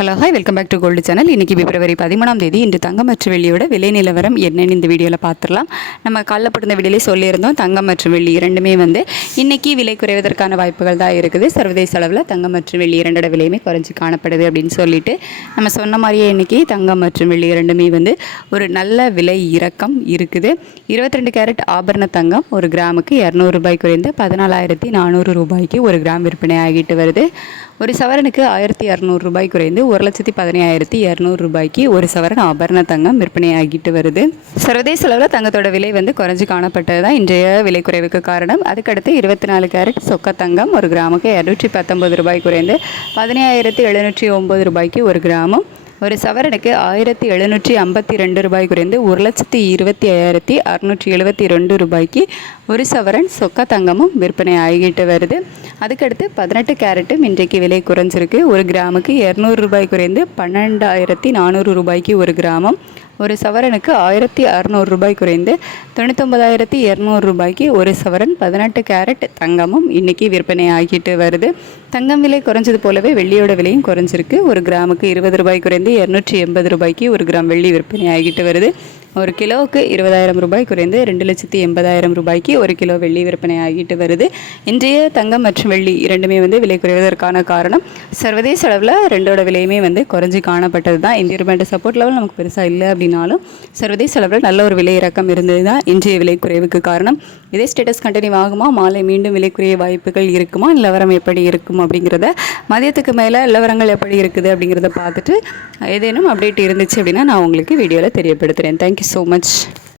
Hello hi welcome back to gold channel இன்றைக்கி பிப்ரவரி பதிமூணாம் தேதி. இன்று தங்கம் மற்றும் வெள்ளியோட விலை நிலவரம் என்னன்னு இந்த வீடியோவில் பார்த்துடலாம் நம்ம காலைல போட்டிருந்த வீடியோலே சொல்லியிருந்தோம் தங்கம் மற்றும் வெள்ளி இரண்டுமே வந்து இன்றைக்கி விலை குறைவதற்கான வாய்ப்புகள் தான் இருக்குது. சர்வதேச அளவில் தங்கம் மற்றும் வெள்ளி இரண்டோட விலையுமே குறைஞ்சி காணப்படுது அப்படின்னு சொல்லிட்டு நம்ம சொன்ன மாதிரியே இன்றைக்கி தங்கம் மற்றும் வெள்ளி இரண்டுமே வந்து ஒரு நல்ல விலை இறக்கம் இருக்குது. இருபத்தி ரெண்டு கேரட் ஆபரண தங்கம் ஒரு கிராமுக்கு இரநூறு ரூபாய் குறைந்து பதினாலாயிரத்தி நானூறு ரூபாய்க்கு ஒரு கிராம் விற்பனை ஆகிட்டு வருது. ஒரு சவரனுக்கு ஆயிரத்தி இரநூறு ரூபாய் குறைந்து ஒரு லட்சத்தி பதினாயிரத்தி இரநூறு ரூபாய்க்கு ஒரு சவரன் ஆபரண தங்கம் விற்பனையாகிட்டு வருது. சர்வதேச அளவில் தங்கத்தோட விலை வந்து குறைஞ்சு காணப்பட்டது தான் இன்றைய விலை குறைவுக்கு காரணம். அதுக்கடுத்து இருபத்தி நாலு கேரட் சொக்க தங்கம் ஒரு கிராமுக்கு இரநூற்றி பத்தொம்பது ரூபாய் குறைந்து பதினாயிரத்தி எழுநூற்றி ஒம்பது ரூபாய்க்கு ஒரு கிராமும். ஒரு சவரனுக்கு ஆயிரத்தி எழுநூற்றி ஐம்பத்தி ரெண்டு ரூபாய் குறைந்து ஒரு லட்சத்தி இருபத்தி ஐயாயிரத்தி அறுநூற்றி எழுபத்தி ரெண்டு ரூபாய்க்கு ஒரு சவரன் சொக்க தங்கமும் விற்பனை ஆகிட்டு வருது. அதுக்கடுத்து பதினெட்டு கேரட்டும் இன்றைக்கு விலை குறைஞ்சிருக்கு. ஒரு கிராமுக்கு இரநூறு ரூபாய் குறைந்து பன்னெண்டாயிரத்தி நானூறு ரூபாய்க்கு ஒரு கிராமம். ஒரு சவரனுக்கு ஆயிரத்தி அறநூறு ரூபாய் குறைந்து தொண்ணூத்தொம்பதாயிரத்தி இரநூறு ரூபாய்க்கு ஒரு சவரன் பதினெட்டு கேரட் தங்கமும் இன்றைக்கி விற்பனை ஆகிட்டு வருது. தங்கம் விலை குறைஞ்சது போலவே வெள்ளியோட விலையும் குறைஞ்சிருக்கு. ஒரு கிராமுக்கு இருபது ரூபாய் குறைந்து இரநூற்றி எண்பது ரூபாய்க்கு ஒரு கிராம் வெள்ளி விற்பனை ஆகிட்டு வருது. ஒரு கிலோவுக்கு இருபதாயிரம் ரூபாய் குறைந்து ரெண்டு லட்சத்தி எண்பதாயிரம் ரூபாய்க்கு ஒரு கிலோ வெள்ளி விற்பனை ஆகிட்டு வருது. இன்றைய தங்கம் மற்றும் வெள்ளி இரண்டுமே வந்து விலை குறைவதற்கான காரணம் சர்வதேச அளவில் ரெண்டோட விலையுமே வந்து குறைஞ்சி காணப்பட்டது தான் இந்திய ரூபாய் சப்போர்ட் லெவல் நமக்கு பெருசாக இல்லை அப்படின்னாலும் சர்வதேச அளவில் நல்ல ஒரு விலை இறக்கம் இருந்தது தான் இன்றைய விலை குறைவுக்கு காரணம். இதே ஸ்டேட்டஸ் கண்டினியூ ஆகுமா? மாலை மீண்டும் விலை குறைய வாய்ப்புகள் இருக்குமா? நிலவரம் எப்படி இருக்கும் அப்படிங்கிறத மதியத்துக்கு மேலே நிலவரங்கள் எப்படி இருக்குது அப்படிங்கிறத பார்த்துட்டு ஏதேனும் அப்டேட் இருந்துச்சு அப்படின்னா நான் உங்களுக்கு வீடியோவில் தெரியப்படுத்துகிறேன் thank you you so much.